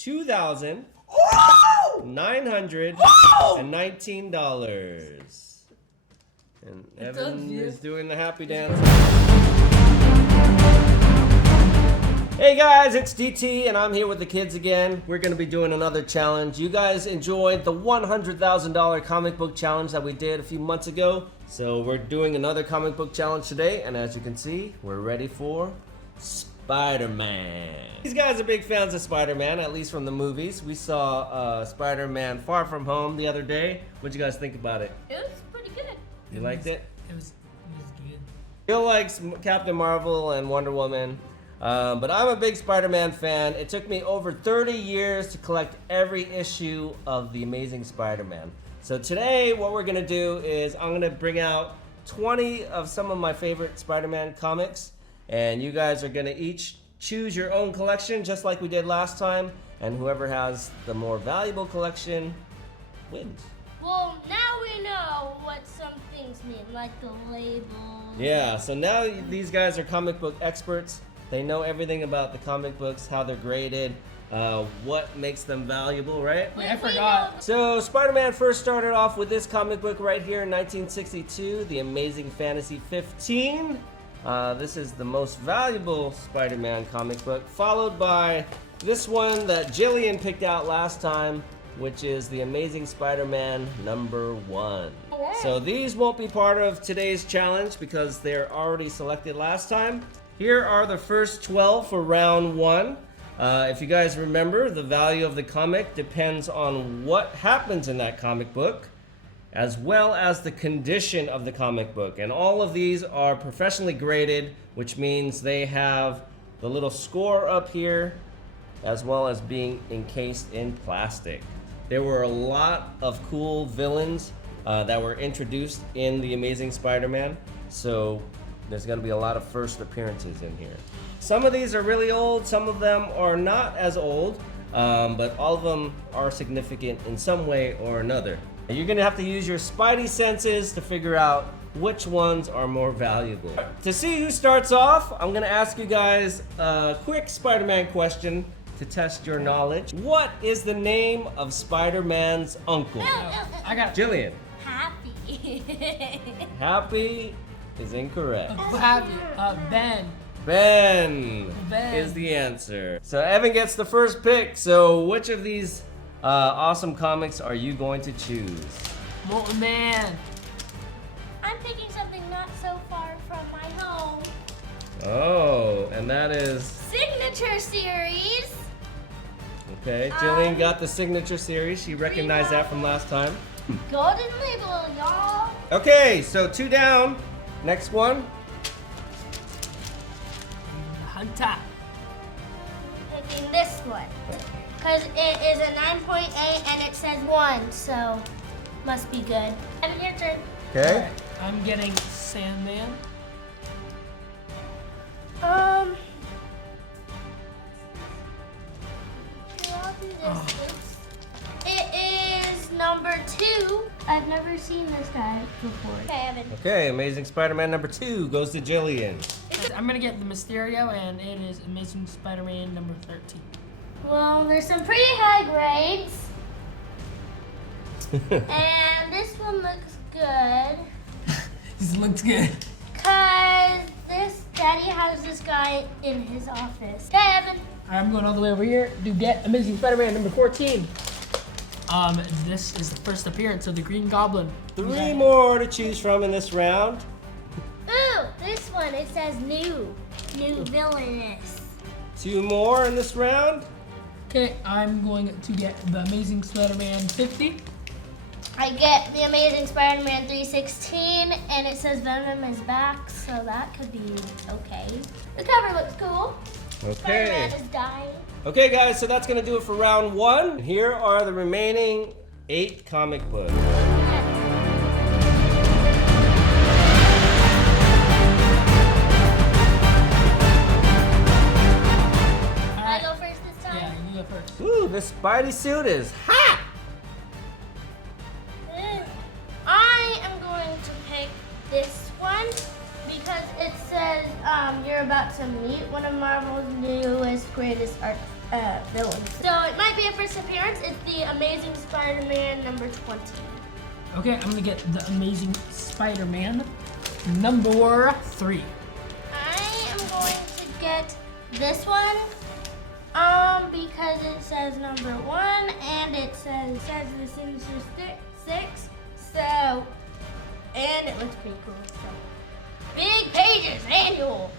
$2,919. And Evan is doing the happy dance. Hey guys, it's DT and I'm here with the kids again. We're going to be doing another challenge. You guys enjoyed the $100,000 comic book challenge that we did a few months ago. So we're doing another comic book challenge today, and as you can see, we're ready for Spider-Man. These guys are big fans of Spider-Man, at least from the movies. We saw Spider-Man Far From Home the other day. What'd you guys think about it? It was pretty good. You liked it? It was good. Bill likes Captain Marvel and Wonder Woman. But I'm a big Spider-Man fan. It took me over 30 years to collect every issue of The Amazing Spider-Man. So today, what we're gonna do is I'm gonna bring out 20 of some of my favorite Spider-Man comics, and you guys are gonna each choose your own collection, just like we did last time, and whoever has the more valuable collection wins. Well, now we know what some things mean, like the label. Yeah, so now these guys are comic book experts. They know everything about the comic books, how they're graded, what makes them valuable, right? Wait, I forgot. So Spider-Man first started off with this comic book right here in 1962, The Amazing Fantasy 15. This is the most valuable Spider-Man comic book, followed by this one that Jillian picked out last time, which is The Amazing Spider-Man #1. So these won't be part of today's challenge because they're already selected last time. Here are the first 12 for round 1. If you guys remember, the value of the comic depends on what happens in that comic book, as well as the condition of the comic book. And all of these are professionally graded, which means they have the little score up here, as well as being encased in plastic. There were a lot of cool villains that were introduced in The Amazing Spider-Man, so there's going to be a lot of first appearances in here. Some of these are really old, some of them are not as old, but all of them are significant in some way or another. You're going to have to use your spidey senses to figure out which ones are more valuable. To see who starts off, I'm going to ask you guys a quick Spider-Man question to test your knowledge. What is the name of Spider-Man's uncle? I got Jillian. Happy. Happy is incorrect. Ben Ben is the answer. So Evan gets the first pick. So which of these awesome comics are you going to choose? Molten Man. I'm picking something not so far from my home. Oh, and that is... Signature series. Okay, Jillian got the Signature series. She recognized that from last time. Golden label, y'all. Okay, so 2 down. Next one. Hunter. Picking this one. Because it is a 9.8 and it says 1, so must be good. Evan, your turn. Okay. Right, I'm getting Sandman. I'll do this. Oh. It is #2. I've never seen this guy before. Okay, Evan. Okay, Amazing Spider-Man #2 goes to Jillian. I'm gonna get the Mysterio, and it is Amazing Spider-Man #13. Well, there's some pretty high grades. And this one looks good. This looks good. Cause Daddy has this guy in his office. Okay, Evan. I'm going all the way over here to get Amazing Spider-Man #14. This is the first appearance of the Green Goblin. 3 more to choose from in this round. Ooh, this one, it says new villainous. 2 more in this round. Okay, I'm going to get the Amazing Spider-Man 50. I get the Amazing Spider-Man 316, and it says Venom is back, so that could be okay. The cover looks cool. Okay. Spider-Man is dying. Okay, guys, so that's gonna do it for round 1. Here are the remaining 8 comic books. Can I go first this time? Yeah, you go first. Ooh, this Spidey suit is hot! I am going to pick this one because it says you're about to meet one of Marvel's newest, greatest villains. So it might be a first appearance. It's the Amazing Spider-Man number 20. Okay, I'm gonna get the Amazing Spider-Man number 3. I am going to get this one. Because it says number 1 and it says the Sinister Six. So, and it looks pretty cool. So, big pages, annual.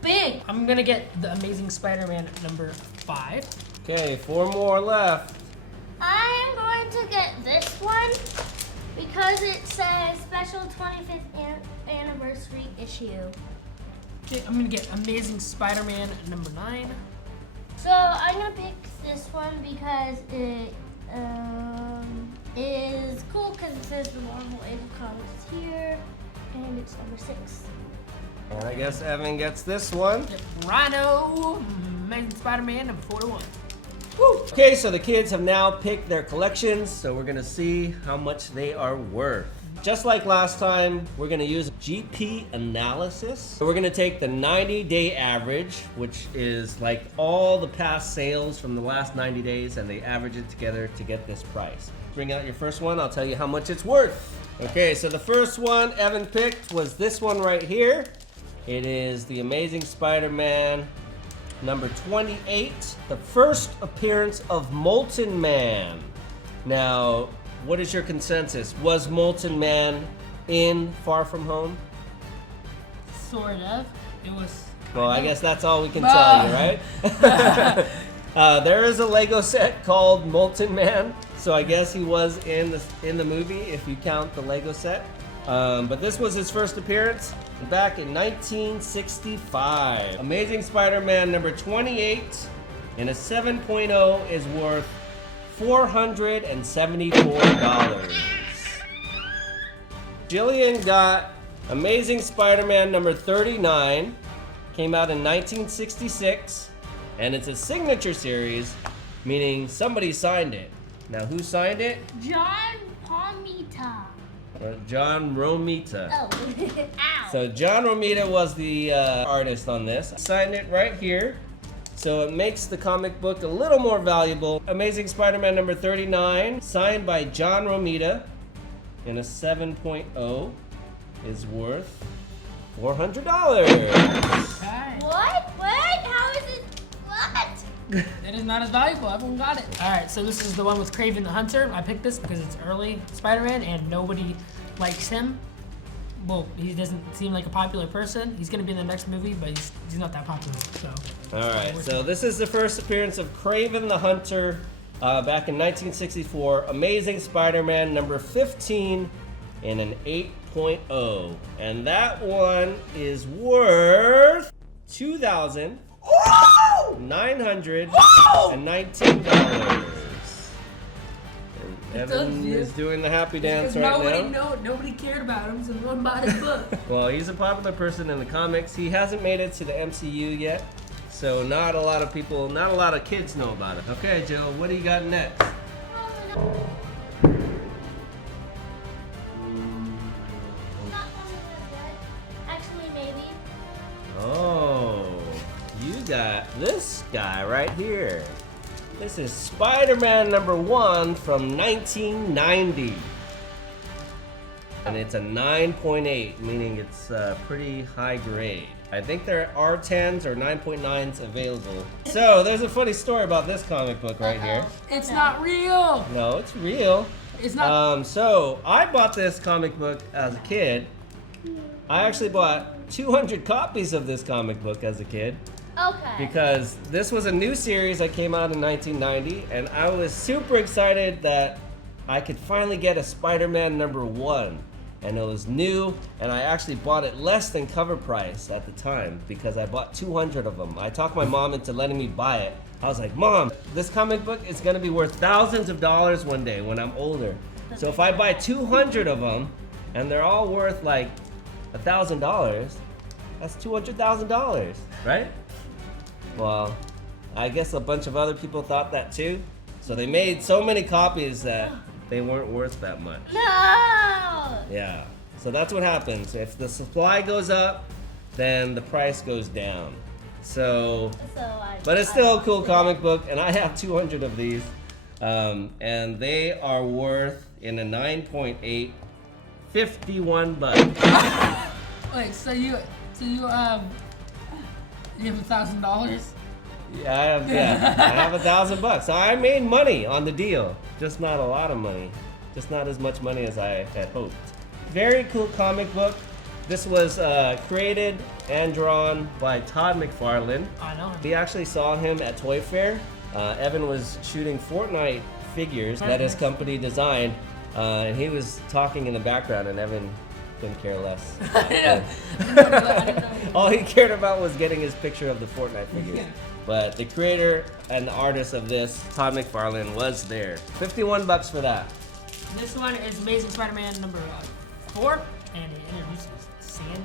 Big. I'm gonna get the Amazing Spider-Man number 5. Okay, 4 more left. I am going to get this one because it says special 25th anniversary issue. Okay, I'm gonna get Amazing Spider-Man number 9. So I'm gonna pick this one because it is cool because it says the Marvel Age of Comics here, and it's number 6. And I guess Evan gets this one. Yep, Rhino, Amazing Spider-Man number 41. Woo. Okay, so the kids have now picked their collections, so we're gonna see how much they are worth. Just like last time, we're gonna use GP analysis. So we're gonna take the 90-day average, which is like all the past sales from the last 90 days, and they average it together to get this price. Bring out your first one, I'll tell you how much it's worth. Okay, so the first one Evan picked was this one right here. It is the Amazing Spider-Man number 28, the first appearance of Molten Man. Now, what is your consensus? Was Molten Man in Far From Home? Sort of. It was. Well, I guess that's all we can tell you, right? There is a Lego set called Molten Man, so I guess he was in the movie if you count the Lego set. But this was his first appearance back in 1965. Amazing Spider-Man number 28 in a 7.0 is worth $474. Jillian got Amazing Spider-Man number 39, came out in 1966, and it's a signature series, meaning somebody signed it. Now, who signed it? John Romita. John Romita. Oh, ow. So John Romita was the artist on this. Signed it right here. So it makes the comic book a little more valuable. Amazing Spider-Man number 39, signed by John Romita in a 7.0, is worth $400. Okay. What? How is it? What? It is not as valuable. Everyone got it. All right, so this is the one with Kraven the Hunter. I picked this because it's early Spider-Man and nobody likes him. Well, he doesn't seem like a popular person. He's gonna be in the next movie, but he's not that popular. So. All right, so this is the first appearance of Kraven the Hunter back in 1964. Amazing Spider-Man number 15 in an 8.0, and that one is worth $2,919. Evan is doing the happy dance right now. Nobody cared about him, so no one bought his book. Well, he's a popular person in the comics. He hasn't made it to the MCU yet, so not a lot of kids know about it. Okay, Jill, what do you got next? Actually, maybe. Oh, you got this guy right here. This is Spider-Man number 1 from 1990. And it's a 9.8, meaning it's pretty high grade. I think there are 10s or 9.9s available. So there's a funny story about this comic book right here. It's not real. No, it's real. It's not. So I bought this comic book as a kid. I actually bought 200 copies of this comic book as a kid. Okay. Because this was a new series that came out in 1990, and I was super excited that I could finally get a Spider-Man number 1. And it was new, and I actually bought it less than cover price at the time because I bought 200 of them. I talked my mom into letting me buy it. I was like, Mom, this comic book is gonna be worth thousands of dollars one day when I'm older. So if I buy 200 of them, and they're all worth like $1,000, that's $200,000, right? Well, I guess a bunch of other people thought that too. So they made so many copies that they weren't worth that much. No! Yeah. So that's what happens. If the supply goes up, then the price goes down. So, So but it's still a cool comic book, and I have 200 of these, and they are worth in a 9.8, 51 bucks. Wait, so you have $1,000? Yeah, I have $1,000. So I made money on the deal, just not a lot of money, just not as much money as I had hoped. Very cool comic book. This was created and drawn by Todd McFarlane. I know. We actually saw him at Toy Fair. Evan was shooting Fortnite figures that his company designed, and he was talking in the background, and Evan couldn't care less. All he cared about was getting his picture of the Fortnite figures. Yeah. But the creator and the artist of this, Todd McFarlane, was there. 51 bucks for that. This one is Amazing Spider-Man number 4, and it introduces Sandman.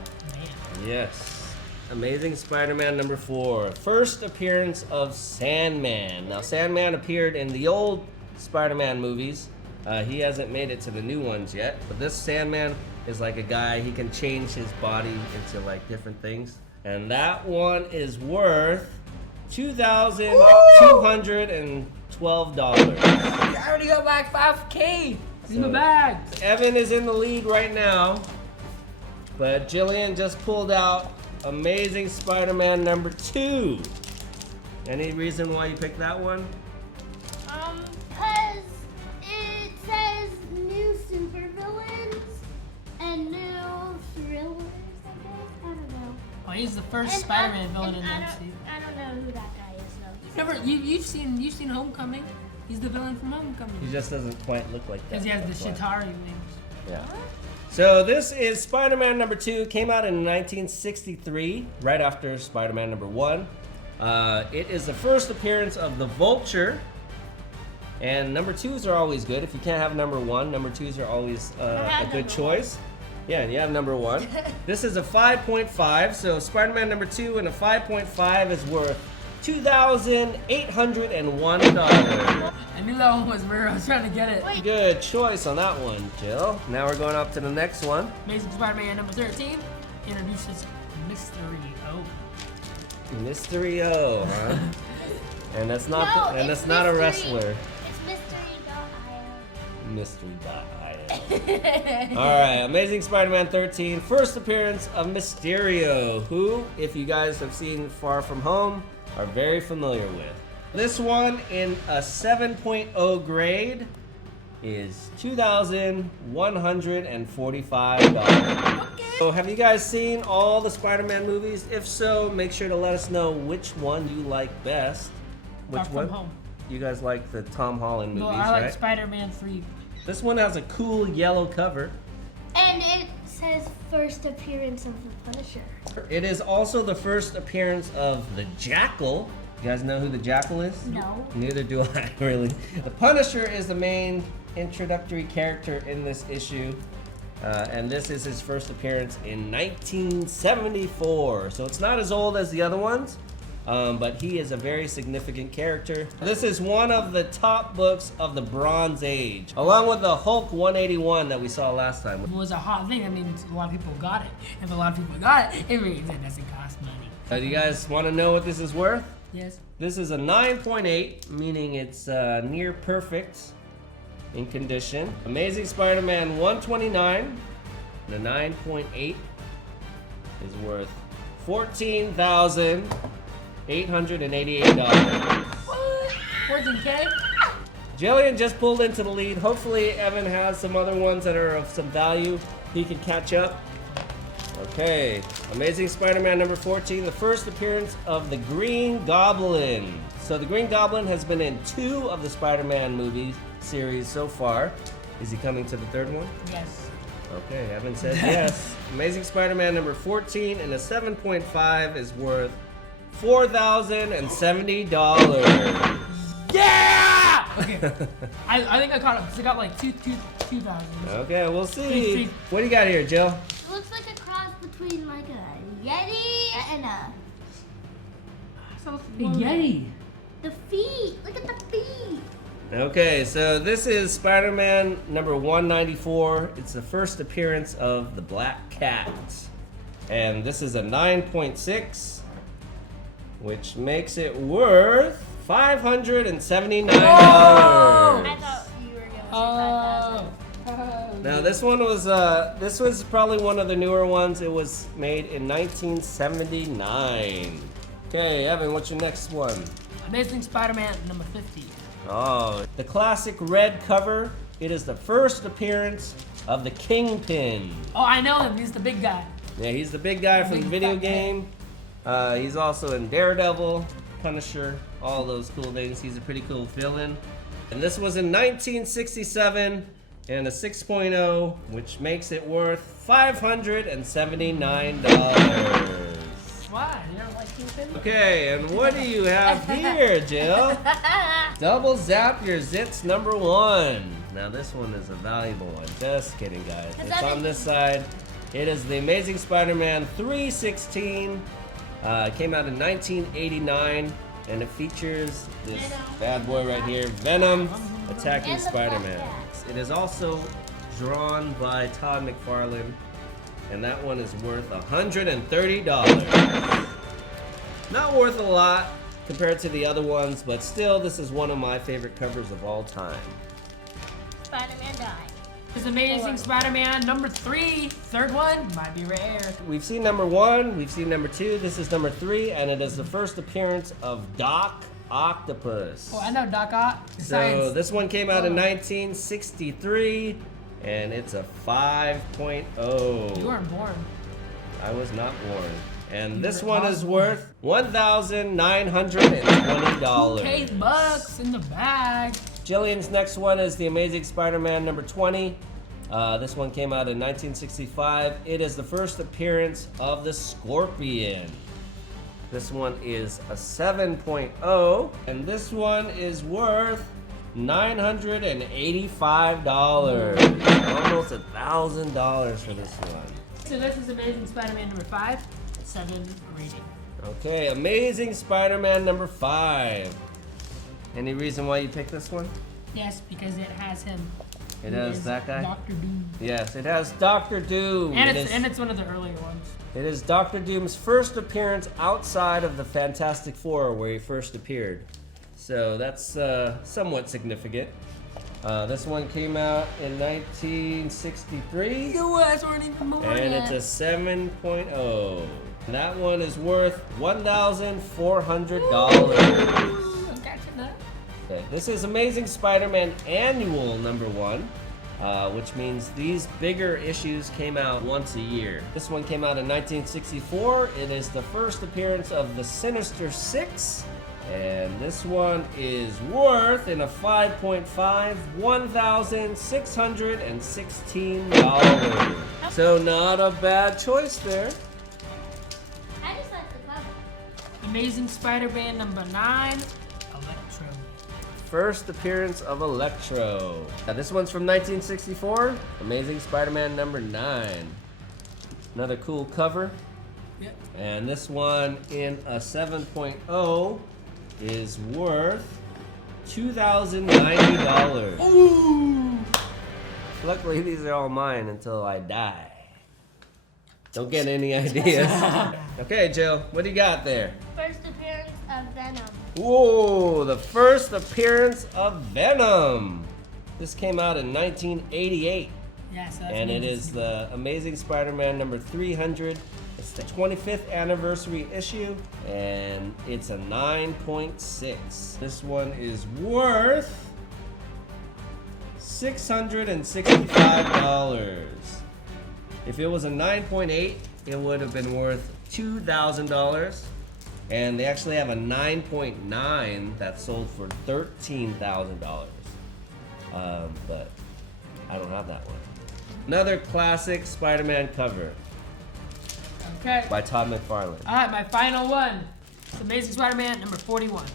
Yes. Amazing Spider-Man number 4. First appearance of Sandman. Now, Sandman appeared in the old Spider-Man movies. He hasn't made it to the new ones yet. But this Sandman is like a guy, he can change his body into like different things. And that one is worth $2,212. I already got like 5K in the bag. Evan is in the lead right now, but Jillian just pulled out Amazing Spider-Man number 2. Any reason why you picked that one? Because it says new supervillains and new thrillers, I guess. I don't know. Oh, he's the first And Spider-Man villain in the I MCU. don't know who that guy is though. Remember, you've seen Homecoming. He's the villain from Homecoming. He just doesn't quite look like that. Because he has the that's why. Chitauri wings. Yeah. So this is Spider-Man number 2. Came out in 1963, right after Spider-Man number 1. It is the first appearance of the Vulture. And number 2s are always good. If you can't have number 1, number 2s are always a good choice. Yeah, and you have number 1. This is a 5.5, so Spider-Man number 2 and a 5.5 is worth $2,801. I knew that one was rare. I was trying to get it. Wait. Good choice on that one, Jill. Now we're going up to the next one. Amazing Spider-Man number 13 introduces Mysterio. Mysterio, huh? And that's not No, and it's that's not a mystery. wrestler. It's mystery.io. Mystery.io. All right, Amazing Spider-Man 13, first appearance of Mysterio, who, if you guys have seen Far From Home, are very familiar with. This one in a 7.0 grade is $2,145. So have you guys seen all the Spider-Man movies? If so, make sure to let us know which one you like best. Which Far one? From Home. You guys like the Tom Holland movies, No, I like right? Spider-Man 3. This one has a cool yellow cover. And it says first appearance of the Punisher. It is also the first appearance of the Jackal. You guys know who the Jackal is? No. Neither do I, really. The Punisher is the main introductory character in this issue. And this is his first appearance in 1974. So it's not as old as the other ones, but he is a very significant character. This is one of the top books of the Bronze Age, along with the Hulk 181 that we saw last time. It was a hot thing. I mean, a lot of people got it. If a lot of people got it, it means it doesn't cost money. Do you guys want to know what this is worth? Yes. This is a 9.8, meaning it's near perfect in condition. Amazing Spider-Man 129, the 9.8 is worth $14,888. What? 14K? Jillian just pulled into the lead. Hopefully Evan has some other ones that are of some value. He can catch up. Okay, Amazing Spider-Man number 14, the first appearance of the Green Goblin. So the Green Goblin has been in 2 of the Spider-Man movie series so far. Is he coming to the 3rd one? Yes. Okay, Evan says yes. Amazing Spider-Man number 14 and a 7.5 is worth $4,070. Yeah! Okay. I think I caught up. I got like 2,000. Okay, we'll see. See. What do you got here, Jill? It looks like a cross between like a Yeti and a. Big Yeti. The feet. Look at the feet. Okay, so this is Spider-Man number 194. It's the first appearance of the Black Cat. And this is a 9.6. which makes it worth $579. I thought you were going to say Oh. 5,000. Now this one was this was probably one of the newer ones. It was made in 1979. Okay, Evan, what's your next one? Amazing Spider-Man number 50. Oh, the classic red cover. It is the first appearance of the Kingpin. Oh, I know him. He's the big guy. Yeah, he's the big guy from the Big video fat guy. game. He's also in Daredevil, Punisher, all those cool things. He's a pretty cool villain. And this was in 1967 and a 6.0, which makes it worth $579. Why? You don't like Kingpin? Okay, and what do you have here, Jill? Double zap your zits number 1. Now this one is a valuable one. Just kidding, guys. It's on this side. It is the Amazing Spider-Man 316. It came out in 1989, and it features this bad boy right here, Venom, attacking And the Spider-Man. Black It is also drawn by Todd McFarlane, and that one is worth $130. Not worth a lot compared to the other ones, but still, this is one of my favorite covers of all time. Spider-Man died. This Amazing Spider-Man number 3. Third one might be rare. We've seen number 1, we've seen number 2, this is number 3, and it is the first appearance of Doc Octopus. Oh, I know Doc Ock. So Science. this one came out in 1963, and it's a 5.0. You weren't born. I was not born. And this were one not is born. worth $1,920. Okay, bucks in the bag. Jillian's next one is the Amazing Spider-Man number 20. This one came out in 1965. It is the first appearance of the Scorpion. This one is a 7.0, and this one is worth $985. Almost $1,000 for this one. So this is Amazing Spider-Man number 5. 7 rating. Okay, Amazing Spider-Man number 5. Any reason why you picked this one? Yes, because it has him. It He has is that guy? Dr. Doom. Yes, it has Doctor Doom. And It it's one of the earlier ones. is Doctor Doom's first appearance outside of the Fantastic Four, where he first appeared. So that's somewhat significant. This one came out in 1963, Your ass weren't even born and yet. it's a 7.0. That one is worth $1,400. I'm catching that. Okay, this is Amazing Spider-Man Annual number 1, which means these bigger issues came out once a year. This one came out in 1964. It is the first appearance of the Sinister Six, and this one is worth, in a 5.5, $1,616. So not a bad choice there. I just like the cover. Amazing Spider-Man number 9. Electro. First appearance of Electro. Now this one's from 1964. Amazing Spider-Man number 9. Another cool cover. Yep. And this one in a 7.0 is worth $2,090. Ooh. Luckily these are all mine until I die. Don't get any ideas. Okay, Jill, what do you got there? First appearance of Venom. Whoa, the first appearance of Venom. This came out in 1988. Yes, that's And it amazing. is the Amazing Spider-Man number 300. It's the 25th anniversary issue, and it's a 9.6. This one is worth $665. If it was a 9.8, it would have been worth $2,000. And they actually have a 9.9 that sold for $13,000. But I don't have that one. Another classic Spider-Man cover Okay. by Todd McFarlane. Alright, my final one. It's Amazing Spider-Man number 41.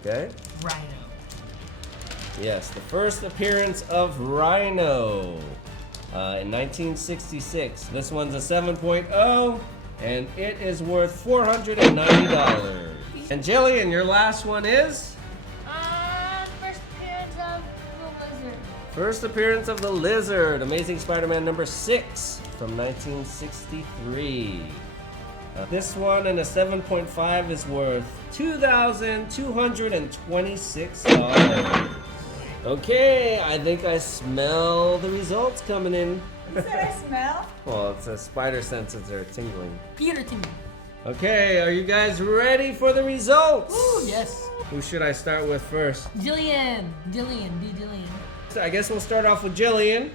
Okay? Rhino. Yes, the first appearance of Rhino in 1966. This one's a 7.0, and it is worth $490. And Jillian, your last one is? First appearance of the Lizard. First appearance of the Lizard, Amazing Spider-Man number 6 from 1963. This one and a 7.5 is worth $2,226. Okay, I think I smell the results coming in. You said I smell? Well, it's a spider senses are tingling. Peter Tingle. Okay, are you guys ready for the results? Ooh, yes. Who should I start with first? Jillian. Jillian. So I guess we'll start off with Jillian.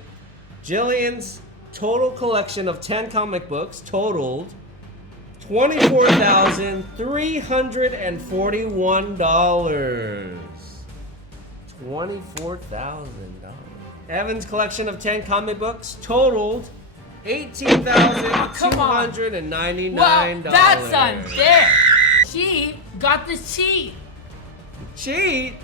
Jillian's total collection of 10 comic books totaled $24,341. $24,000. Evan's collection of 10 comic books totaled $18,299. Well, that's unfair. She got the cheat. Cheat?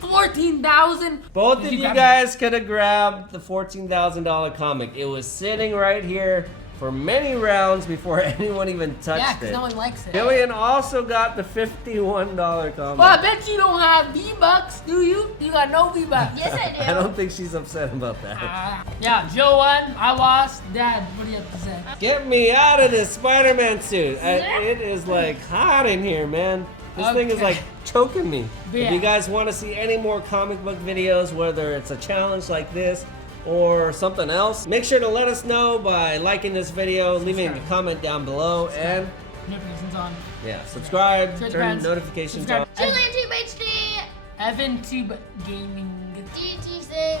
14,000. Both of you guys could have grabbed the $14,000 comic. It was sitting right here for many rounds before anyone even touched Yeah, it. because no one likes it. Jillian also got the $51 comic. Well, I bet you don't have V-Bucks, do you? You got no V-Bucks. Yes, I do. I don't think she's upset about that. Yeah, Joe won. I lost. Dad, what do you have to say? Get me out of this Spider-Man suit. It is like hot in here, man. This thing is Okay. like choking me. Yeah. If you guys want to see any more comic book videos, whether it's a challenge like this or something else, make sure to let us know by liking this video, leaving a comment down below, and Notifications on. yeah, subscribe, Subscribe, turn friends. notifications Subscribe. on. Julian Tube HD, Evantubehd Gaming. DT6,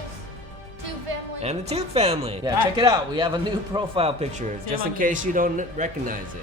Tube Family. And the Tube family. Yeah, Alright. check it out. We have a new profile picture, just in on case you don't recognize it.